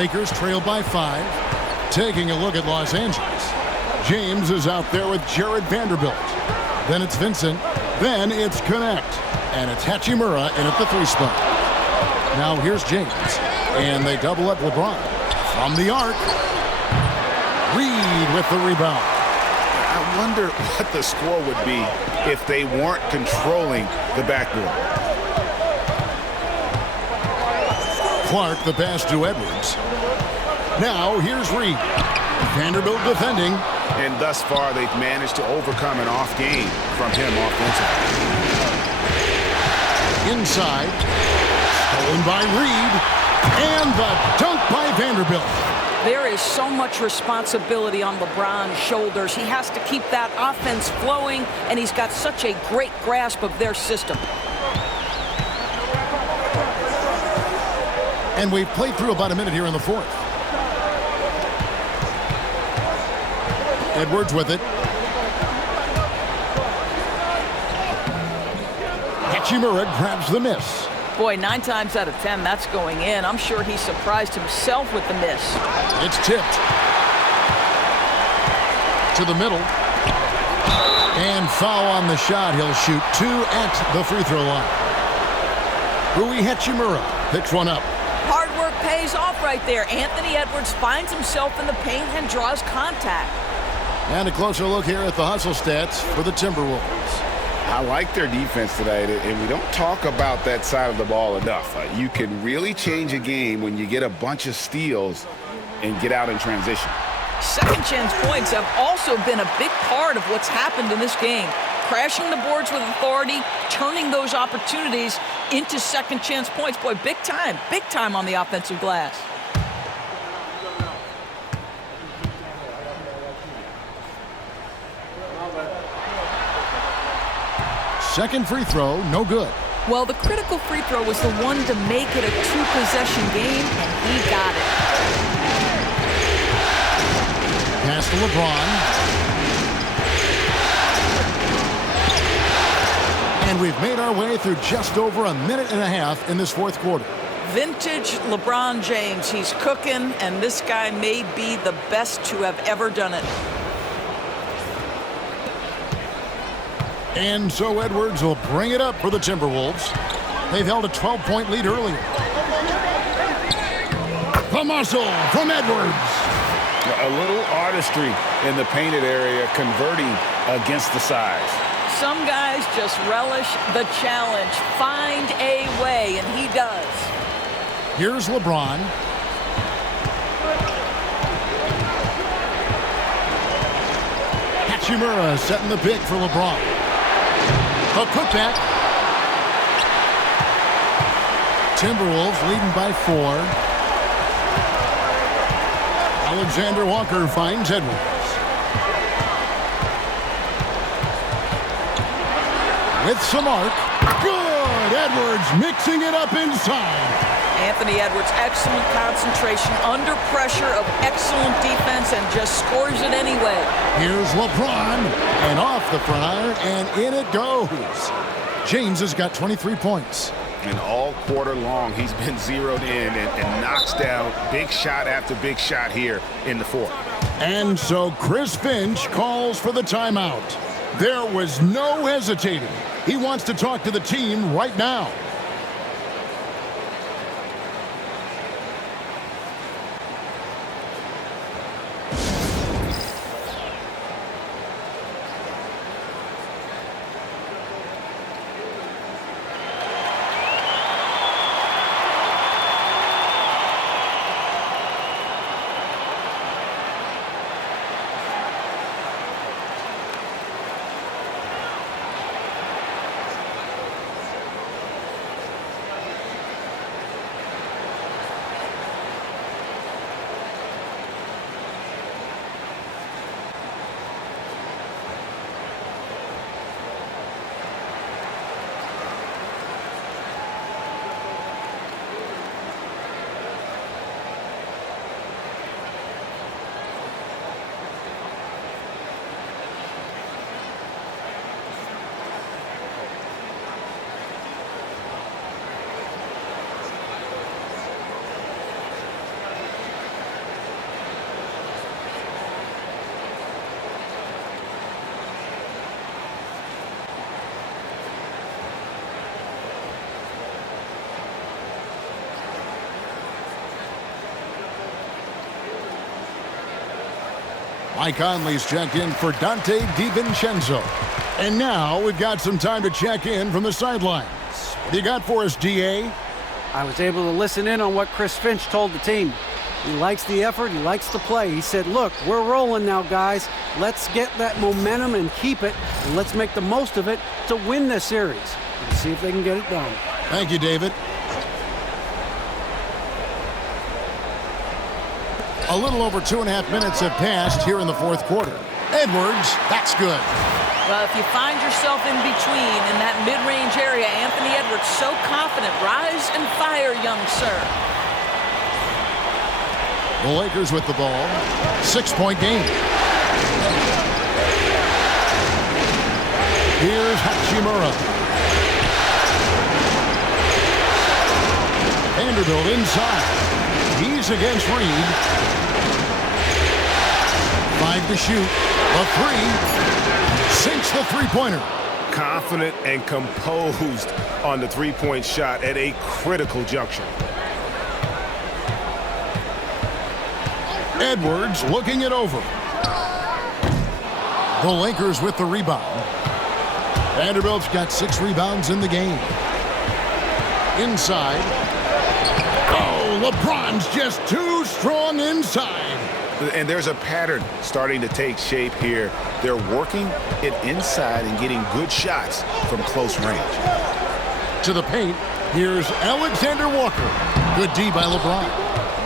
Lakers trail by 5. Taking a look at Los Angeles. James is out there with Jared Vanderbilt. Then it's Vincent. Then it's Connect. And it's Hachimura in at the 3 spot. Now here's James. And they double up LeBron. From the arc. Reed with the rebound. I wonder what the score would be if they weren't controlling the backboard. Clark the pass to Edwards. Now here's Reed. Vanderbilt defending. And thus far, they've managed to overcome an off game from him offensively. Inside. Stolen by Reed. And the dunk by Vanderbilt. There is so much responsibility on LeBron's shoulders. He has to keep that offense flowing, and he's got such a great grasp of their system. And we've played through about a minute here in the 4th. Edwards with it. Hachimura grabs the miss. Boy, 9 times out of 10, that's going in. I'm sure he surprised himself with the miss. It's tipped. To the middle. And foul on the shot. He'll shoot 2 at the free throw line. Rui Hachimura picks one up. Hard work pays off right there. Anthony Edwards finds himself in the paint and draws contact. And a closer look here at the hustle stats for the Timberwolves. I like their defense today, and we don't talk about that side of the ball enough. You can really change a game when you get a bunch of steals and get out in transition. Second chance points have also been a big part of what's happened in this game. Crashing the boards with authority, turning those opportunities into second chance points. Boy, big time on the offensive glass. Second free throw, no good. Well, the critical free throw was the one to make it a 2-possession game, and he got it. Pass to LeBron. And we've made our way through just over a minute and a half in this 4th quarter. Vintage LeBron James. He's cooking, and this guy may be the best to have ever done it. And so Edwards will bring it up for the Timberwolves. They've held a 12-point lead earlier. The muscle from Edwards. A little artistry in the painted area, converting against the size. Some guys just relish the challenge. Find a way, and he does. Here's LeBron. Hachimura setting the pick for LeBron. A putback. Timberwolves leading by 4. Alexander Walker finds Edwards. With some arc. Good! Edwards mixing it up inside. Anthony Edwards, excellent concentration under pressure of excellent defense and just scores it anyway. Here's LeBron, and off the front iron, and in it goes. James has got 23 points. And all quarter long, he's been zeroed in and knocks down big shot after big shot here in the 4th. And so Chris Finch calls for the timeout. There was no hesitating. He wants to talk to the team right now. Mike Conley's checked in for Dante DiVincenzo. And now we've got some time to check in from the sidelines. What do you got for us, DA? I was able to listen in on what Chris Finch told the team. He likes the effort. He likes the play. He said, look, we're rolling now, guys. Let's get that momentum and keep it, and let's make the most of it to win this series. And see if they can get it done. Thank you, David. A little over 2.5 minutes have passed here in the fourth quarter. Edwards, that's good. Well, if you find yourself in between in that mid-range area, Anthony Edwards so confident. Rise and fire, young sir. The Lakers with the ball. 6-point game. Here's Hachimura. Vanderbilt inside. He's against Reed. 5 to shoot. The three. Sinks the three-pointer. Confident and composed on the three-point shot at a critical juncture. Edwards looking it over. The Lakers with the rebound. Vanderbilt's got 6 rebounds in the game. Inside. Oh, LeBron's just too strong inside. And there's a pattern starting to take shape here. They're working it inside and getting good shots from close range. To the paint, here's Alexander Walker. Good D by LeBron.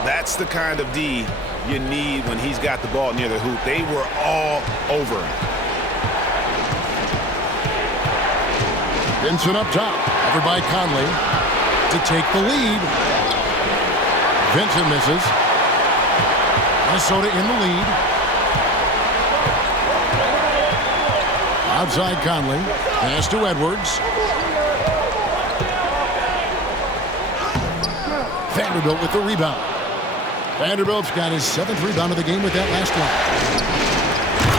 That's the kind of D you need when he's got the ball near the hoop. They were all over him. Vincent up top, covered by Conley to take the lead. Vincent misses. Minnesota in the lead. Outside Conley. Pass to Edwards. Vanderbilt with the rebound. Vanderbilt's got his 7th rebound of the game with that last one.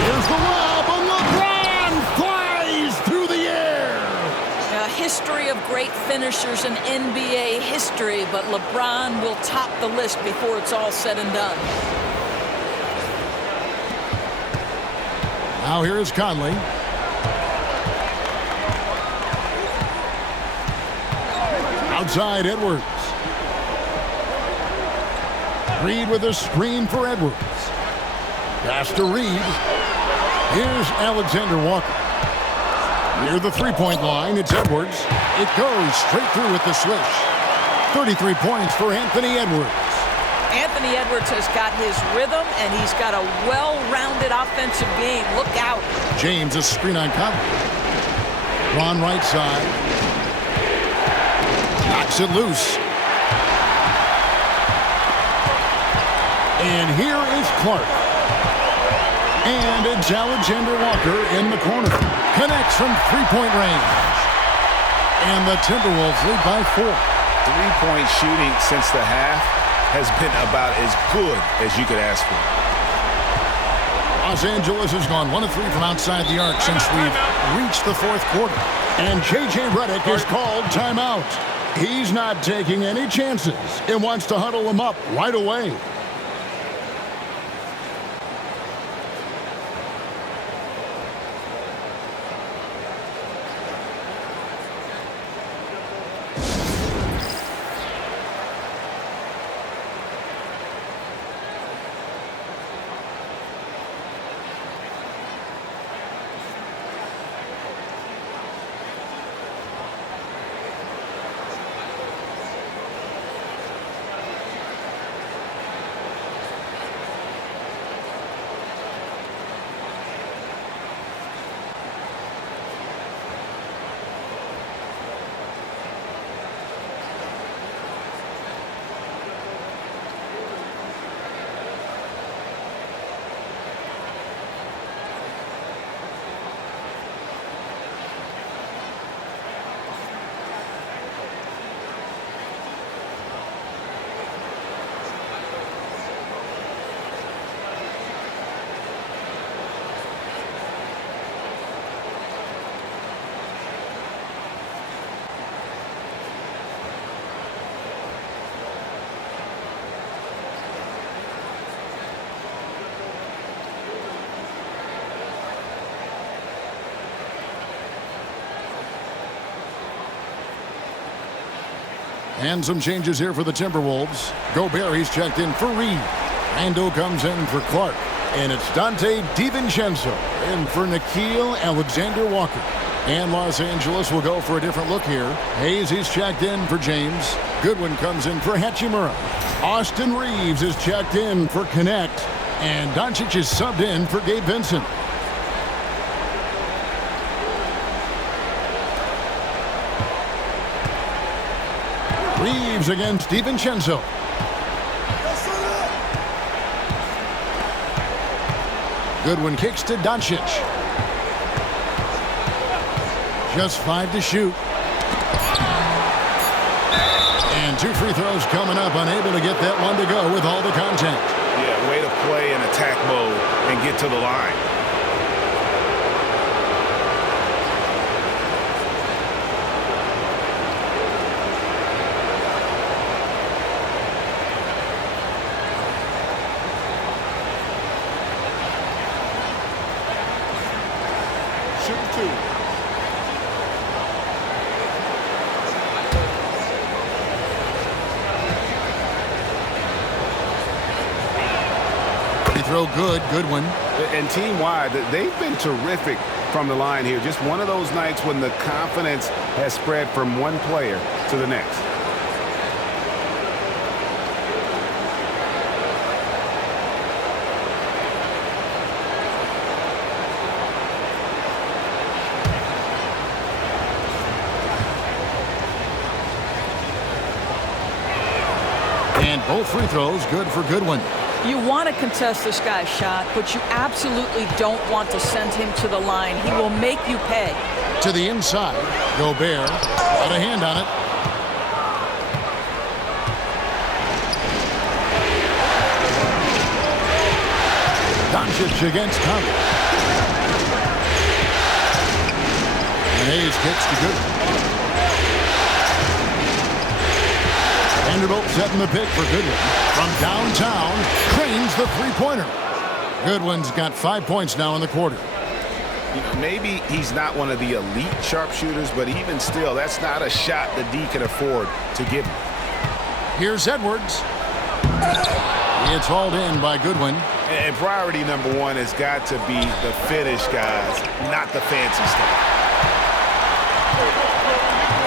Here's the lob, and LeBron flies through the air. A history of great finishers in NBA history, but LeBron will top the list before it's all said and done. Now here is Conley. Outside Edwards. Reed with a screen for Edwards. Pass to Reed. Here's Alexander Walker. Near the three-point line, it's Edwards. It goes straight through with the swish. 33 points for Anthony Edwards. Anthony Edwards has got his rhythm, and he's got a well-rounded offensive game. Look out. James, a screen on Conley. Ron right side. Knocks it loose. And here is Clark. And it's Alexander Walker in the corner. Connects from three-point range. And the Timberwolves lead by 4. Three-point shooting since the half has been about as good as you could ask for. Los Angeles has gone 1 of 3 from outside the arc since we've reached the fourth quarter. And J.J. Redick is called timeout. He's not taking any chances and wants to huddle him up right away. And some changes here for the Timberwolves. Gobert, he's checked in for Reed. Randall comes in for Clark. And it's Dante DiVincenzo in for Nickeil Alexander-Walker. And Los Angeles will go for a different look here. Hayes, he's checked in for James. Goodwin comes in for Hachimura. Austin Reeves is checked in for Connect. And Doncic is subbed in for Gabe Vincent. Reeves against DiVincenzo. Goodwin kicks to Doncic. Just 5 to shoot. And 2 free throws coming up. Unable to get that one to go with all the contact. Yeah, way to play in attack mode and get to the line. Throw good, Goodwin. And team-wide, they've been terrific from the line here. Just one of those nights when the confidence has spread from one player to the next. And both free throws good for Goodwin. You want to contest this guy's shot, but you absolutely don't want to send him to the line. He will make you pay. To the inside, Gobert got a hand on it. Doncic against Conley. And Hayes kicks to Goodwin. Vanderbilt setting the pick for Goodwin. From downtown, cranes the three-pointer. Goodwin's got 5 points now in the quarter. You know, maybe he's not one of the elite sharpshooters, but even still, that's not a shot the D can afford to give him. Here's Edwards. It's hauled in by Goodwin. And priority number one has got to be the finish, guys, not the fancy stuff.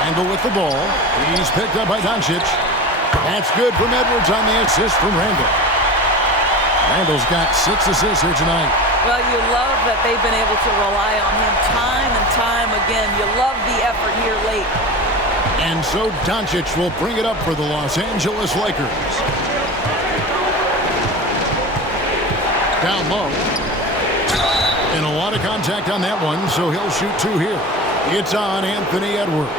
Randall with the ball. He's picked up by Doncic. That's good from Edwards on the assist from Randall. Randall's got 6 assists here tonight. Well, you love that they've been able to rely on him time and time again. You love the effort here late. And so Doncic will bring it up for the Los Angeles Lakers. Down low. And a lot of contact on that one, so he'll shoot 2 here. It's on Anthony Edwards.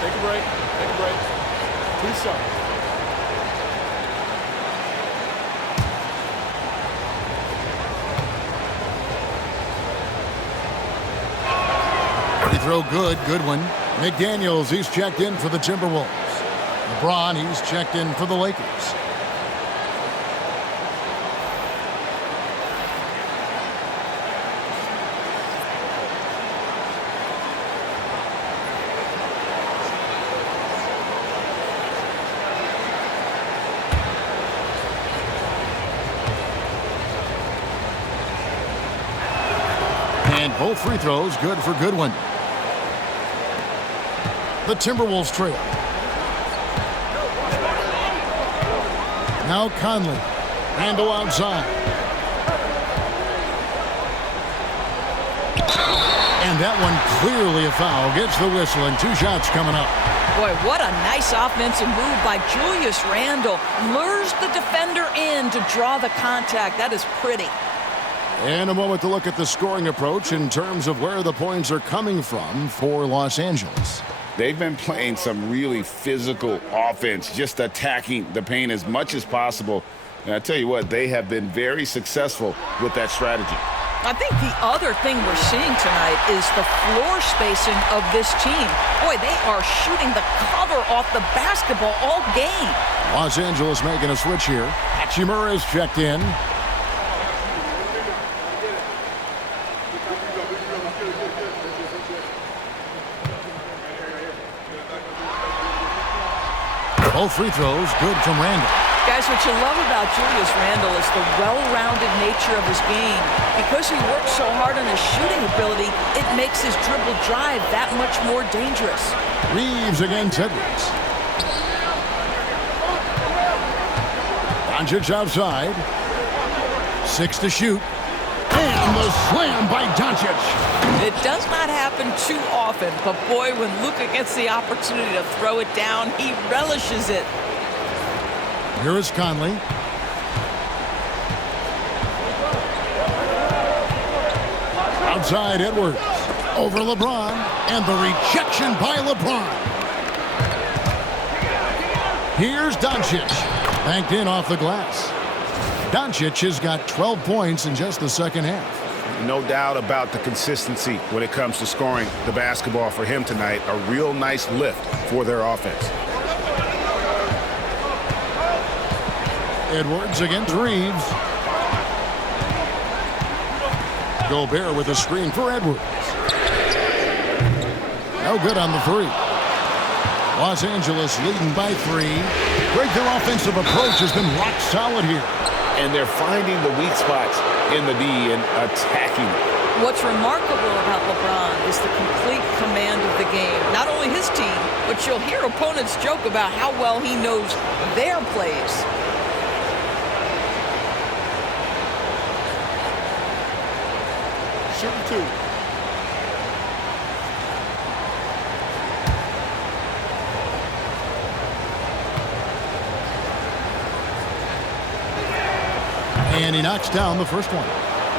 Take a break. Take a break. Please stop. Free throw good. Goodwin. McDaniels, he's checked in for the Timberwolves. LeBron, he's checked in for the Lakers. And both free throws good for Goodwin. The Timberwolves trail. Now Conley. Randall outside. And that one clearly a foul. Gets the whistle and 2 shots coming up. Boy, what a nice offensive move by Julius Randle. Lures the defender in to draw the contact. That is pretty. And a moment to look at the scoring approach in terms of where the points are coming from for Los Angeles. They've been playing some really physical offense, just attacking the paint as much as possible. And I tell you what, they have been very successful with that strategy. I think the other thing we're seeing tonight is the floor spacing of this team. Boy, they are shooting the cover off the basketball all game. Los Angeles making a switch here. Hachimura is checked in. Both free throws good from Randall. Guys, what you love about Julius Randle is the well-rounded nature of his game. Because he works so hard on his shooting ability, it makes his dribble drive that much more dangerous. Reeves against Edwards. Doncic outside. 6 to shoot. And the slam by Doncic. It does not happen too often, but boy, when Luka gets the opportunity to throw it down, he relishes it. Here is Conley. Outside Edwards. Over LeBron. And the rejection by LeBron. Here's Doncic. Banked in off the glass. Doncic has got 12 points in just the second half. No doubt about the consistency when it comes to scoring the basketball for him tonight. A real nice lift for their offense. Edwards against Reeves. Gobert with a screen for Edwards. No good on the three. Los Angeles leading by 3. Great, their offensive approach has been rock solid here. And they're finding the weak spots in the D and attacking it. What's remarkable about LeBron is the complete command of the game. Not only his team, but you'll hear opponents joke about how well he knows their plays. Shooting 2. And he knocks down the first one.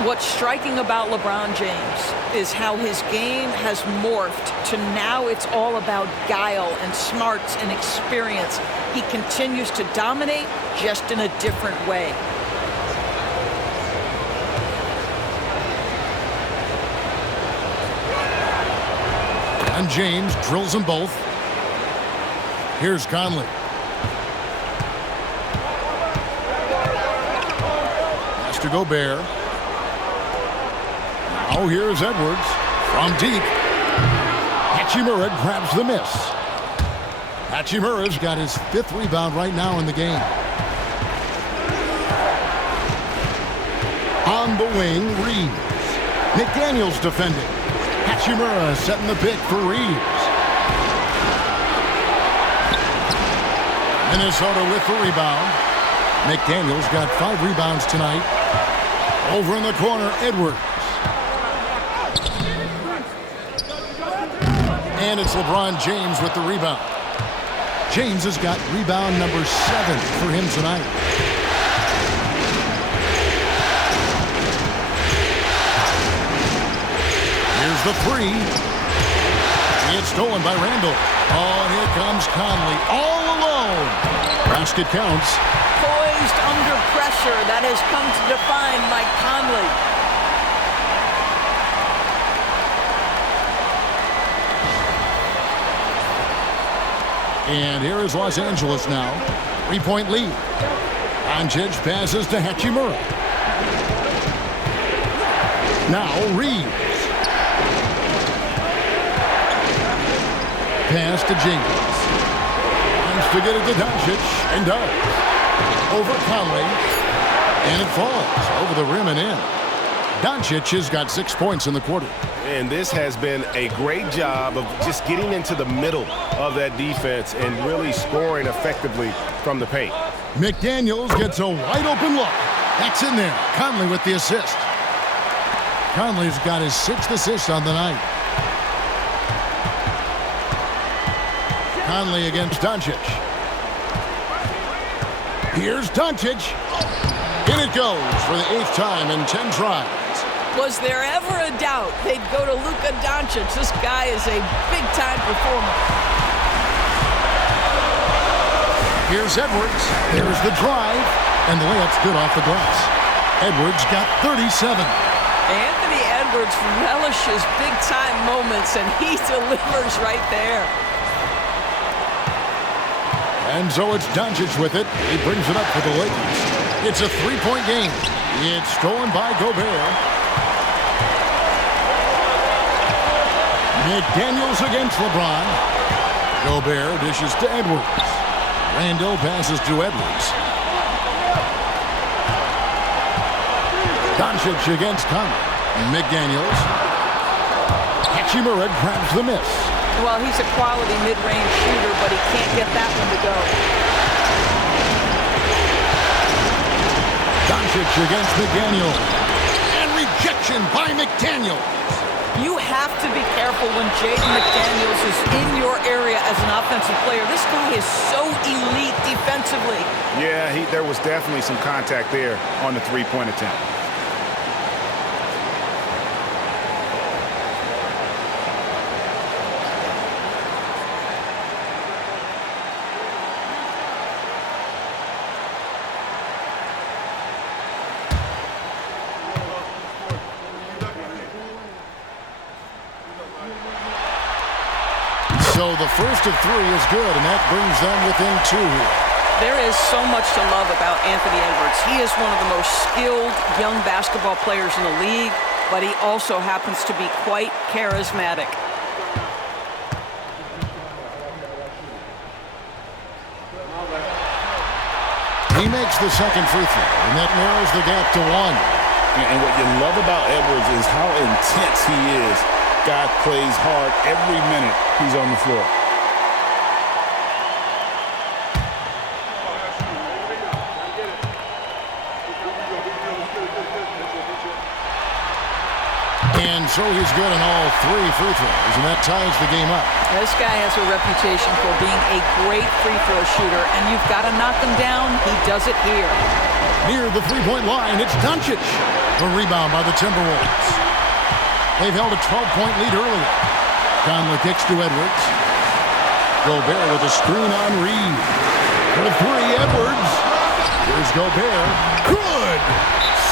What's striking about LeBron James is how his game has morphed to now it's all about guile and smarts and experience. He continues to dominate just in a different way. And James drills them both. Here's Conley. Pass to Gobert. Now here's Edwards from deep. Hachimura grabs the miss. Hachimura's got his 5th rebound right now in the game. On the wing, Reeves. McDaniels defending. Hachimura setting the pick for Reeves. Minnesota with the rebound. McDaniels got 5 rebounds tonight. Over in the corner, Edwards. And it's LeBron James with the rebound. James has got rebound number 7 for him tonight. Here's the 3. It's stolen by Randall. Oh, and here comes Conley all alone. Basket counts. Poised under pressure. That has come to define Mike Conley. And here is Los Angeles now. 3-point lead. Doncic passes to Hachimura. Now Reeves. Pass to James. Wants to get it to Doncic, and does. Over Conley. And it falls over the rim and in. Doncic has got 6 points in the quarter. And this has been a great job of just getting into the middle of that defense and really scoring effectively from the paint. McDaniels gets a wide open look. That's in there. Conley with the assist. Conley's got his 6th assist on the night. Conley against Doncic. Here's Doncic. In it goes for the 8th time in 10 tries. Was there ever a doubt they'd go to Luka Doncic? This guy is a big-time performer. Here's Edwards. There's the drive. And the layup's good off the glass. Edwards got 37. Anthony Edwards relishes big-time moments, and he delivers right there. And so it's Doncic with it. He brings it up for the Lakers. It's a three-point game. It's stolen by Gobert. McDaniels against LeBron. Gobert dishes to Edwards. Randall passes to Edwards. Doncic against Conley. McDaniels. Hachimura grabs the miss. Well, he's a quality mid-range shooter, but he can't get that one to go. Doncic against McDaniels. And rejection by McDaniels. You have to be careful when Jaden McDaniels is in your area as an offensive player. This guy is so elite defensively. Yeah, there was definitely some contact there on the three-point attempt. So the first of three is good, and that brings them within two. There is so much to love about Anthony Edwards. He is one of the most skilled young basketball players in the league, but he also happens to be quite charismatic. He makes the second free throw, and that narrows the gap to one. And what you love about Edwards is how intense he is. Guy plays hard every minute he's on the floor. And so he's good on all three free throws, and that ties the game up. This guy has a reputation for being a great free throw shooter, and you've got to knock him down. He does it here. Near the three-point line, it's Doncic. The rebound by the Timberwolves. They've held a 12-point lead earlier. Conley kicks to Edwards. Gobert with a screen on Reed. For three, Edwards. Here's Gobert. Good!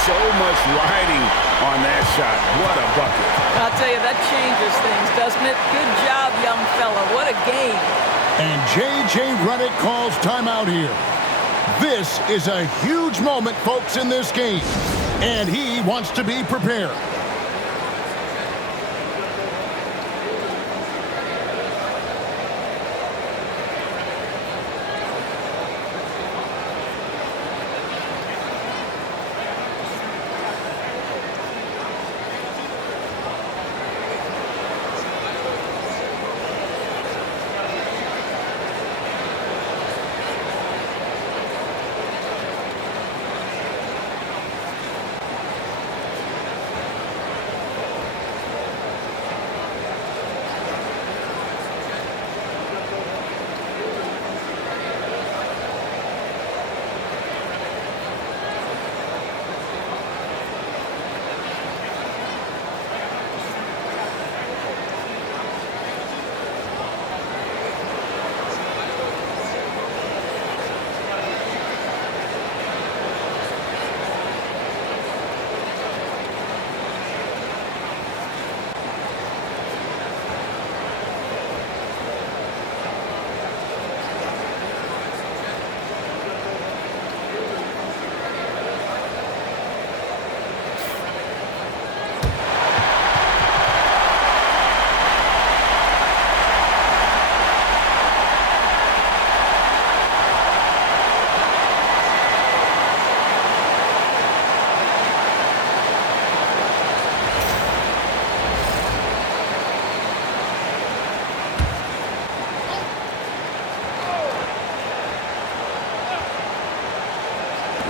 So much riding on that shot. What a bucket. I'll tell you, that changes things, doesn't it? Good job, young fella. What a game. And J.J. Redick calls timeout here. This is a huge moment, folks, in this game. And he wants to be prepared.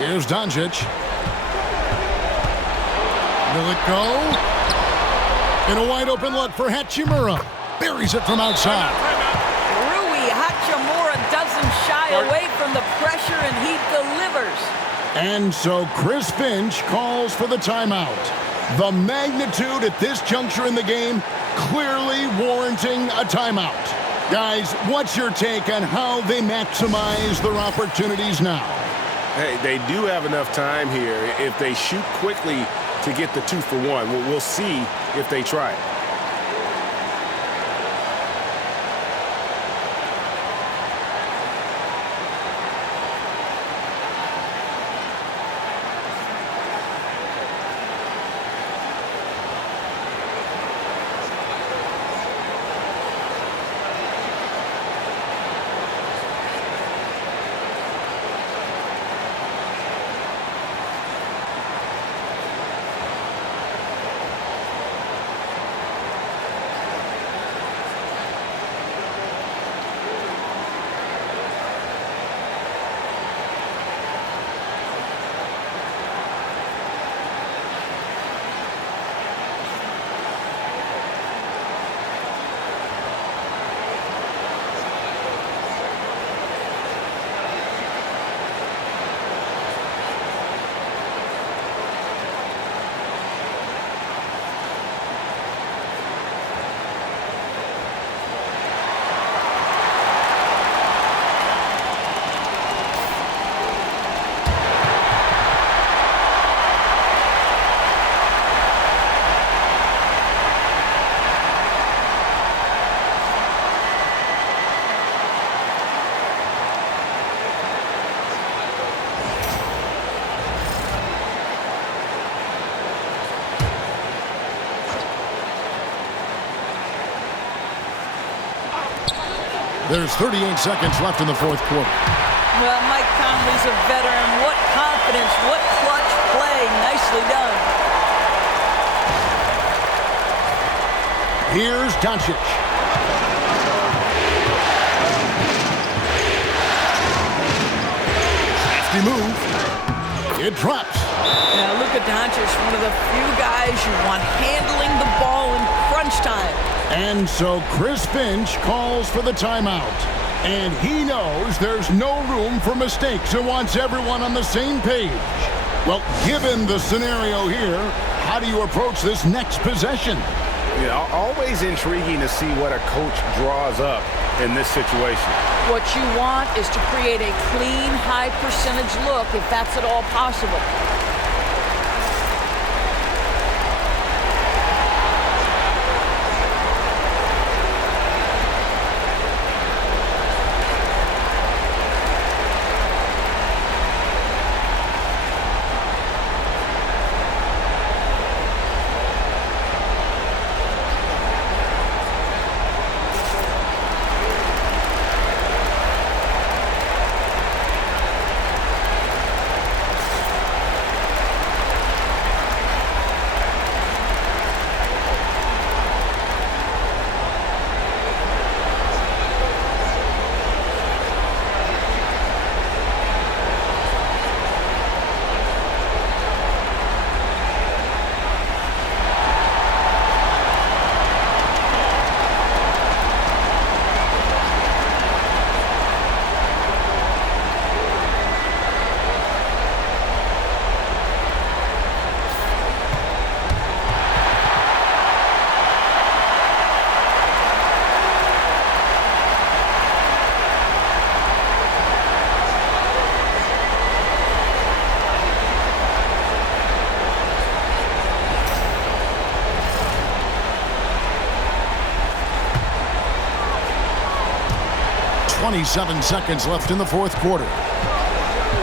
Here's Doncic. Will it go? And a wide open look for Hachimura. Buries it from outside. Rui Hachimura doesn't shy away from the pressure, and he delivers. And so Chris Finch calls for the timeout. The magnitude at this juncture in the game clearly warranting a timeout. Guys, what's your take on how they maximize their opportunities now? Hey, they do have enough time here. If they shoot quickly, to get the 2 for 1. We'll see if they try it. There's 38 seconds left in the fourth quarter. Well, Mike Conley's a veteran. What confidence, what clutch play. Nicely done. Here's Doncic. Hefty move. It drops. Now look at Doncic, one of the few guys you want handling the ball in crunch time. And so Chris Finch calls for the timeout. And he knows there's no room for mistakes and wants everyone on the same page. Well, given the scenario here, how do you approach this next possession? Yeah, always intriguing to see what a coach draws up in this situation. What you want is to create a clean, high percentage look, if that's at all possible. .27 seconds left in the fourth quarter.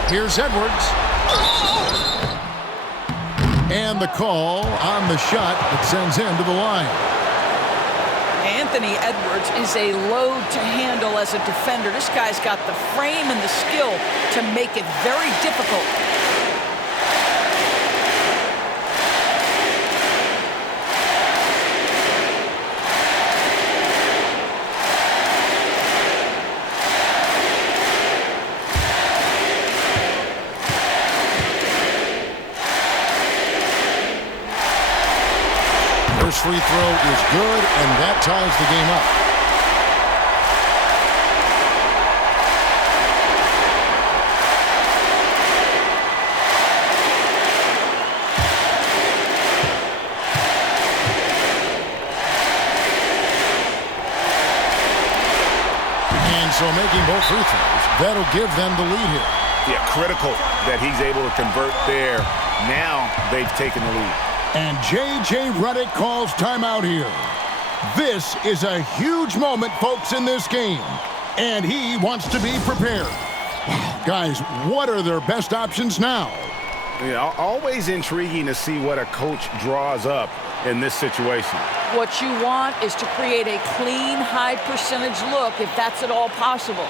Here's Edwards. And the call on the shot that sends him to the line. Anthony Edwards is a load to handle as a defender. This guy's got the frame and the skill to make it very difficult. First free throw is good, and that ties the game up. And so making both free throws, that'll give them the lead here. Yeah, critical that he's able to convert there. Now they've taken the lead. And J.J. Redick calls timeout here. This is a huge moment, folks, in this game. And he wants to be prepared. Guys, what are their best options now? Yeah, always intriguing to see what a coach draws up in this situation. What you want is to create a clean, high-percentage look, if that's at all possible.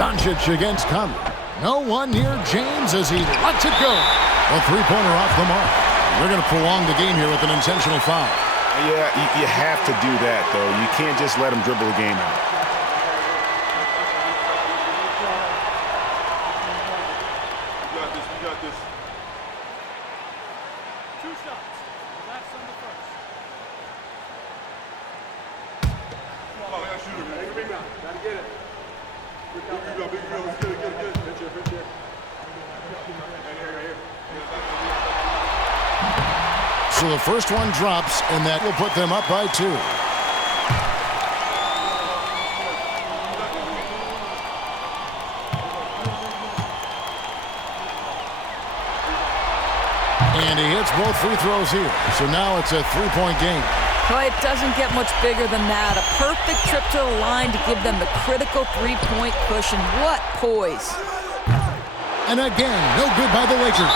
Doncic against Conley. No one near James as he lets it go. A three-pointer off the mark. They're going to prolong the game here with an intentional foul. Yeah, you have to do that, though. You can't just let them dribble the game out. You got this. Two shots. That's on the first. Come on, man, shoot it. Take a rebound. Gotta get it. Big rebound. Let's get it. Right here. So the first one drops, and that will put them up by 2. And he hits both free throws here. So now it's a three-point game. Well, it doesn't get much bigger than that. A perfect trip to the line to give them the critical three-point cushion. What poise. And again, no good by the Lakers.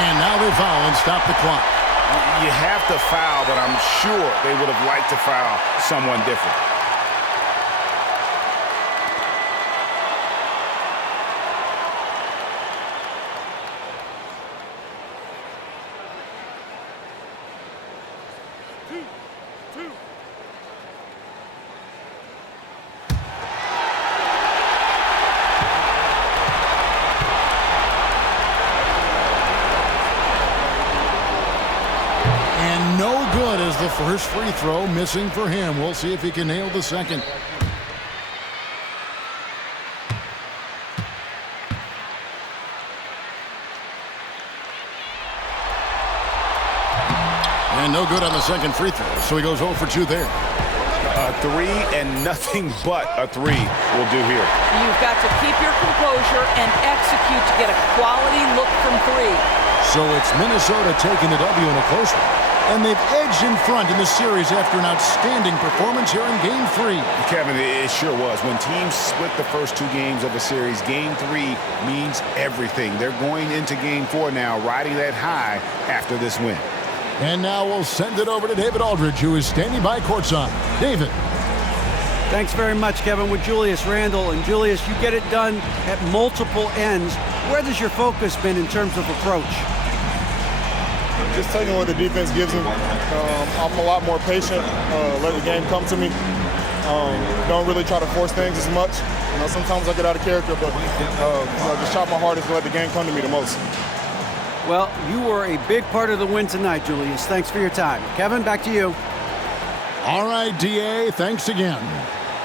And now they foul and stop the clock. You have to foul, but I'm sure they would have liked to foul someone different. The first free throw missing for him. We'll see if he can nail the second. And no good on the second free throw, so he goes 0 for 2 there. A 3 and nothing but a 3 will do here. You've got to keep your composure and execute to get a quality look from 3. So it's Minnesota taking the W in a close one. And they've edged in front in the series after an outstanding performance here in Game 3. Kevin, it sure was. When teams split the first 2 games of a series, Game 3 means everything. They're going into Game 4 now, riding that high after this win. And now we'll send it over to David Aldridge, who is standing by courtside. David. Thanks very much, Kevin, with Julius Randle. And Julius, you get it done at multiple ends. Where has your focus been in terms of approach? Just taking what the defense gives him. I'm a lot more patient, let the game come to me. Don't really try to force things as much. Sometimes I get out of character, but just try my hardest to let the game come to me the most. Well, you were a big part of the win tonight, Julius. Thanks for your time. Kevin, back to you. All right, DA, thanks again.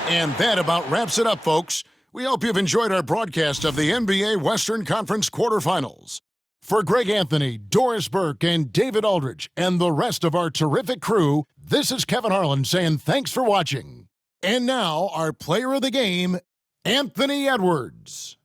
And that about wraps it up, folks. We hope you've enjoyed our broadcast of the NBA Western Conference quarterfinals. For Greg Anthony, Doris Burke, and David Aldridge, and the rest of our terrific crew, this is Kevin Harlan saying thanks for watching. And now, our player of the game, Anthony Edwards.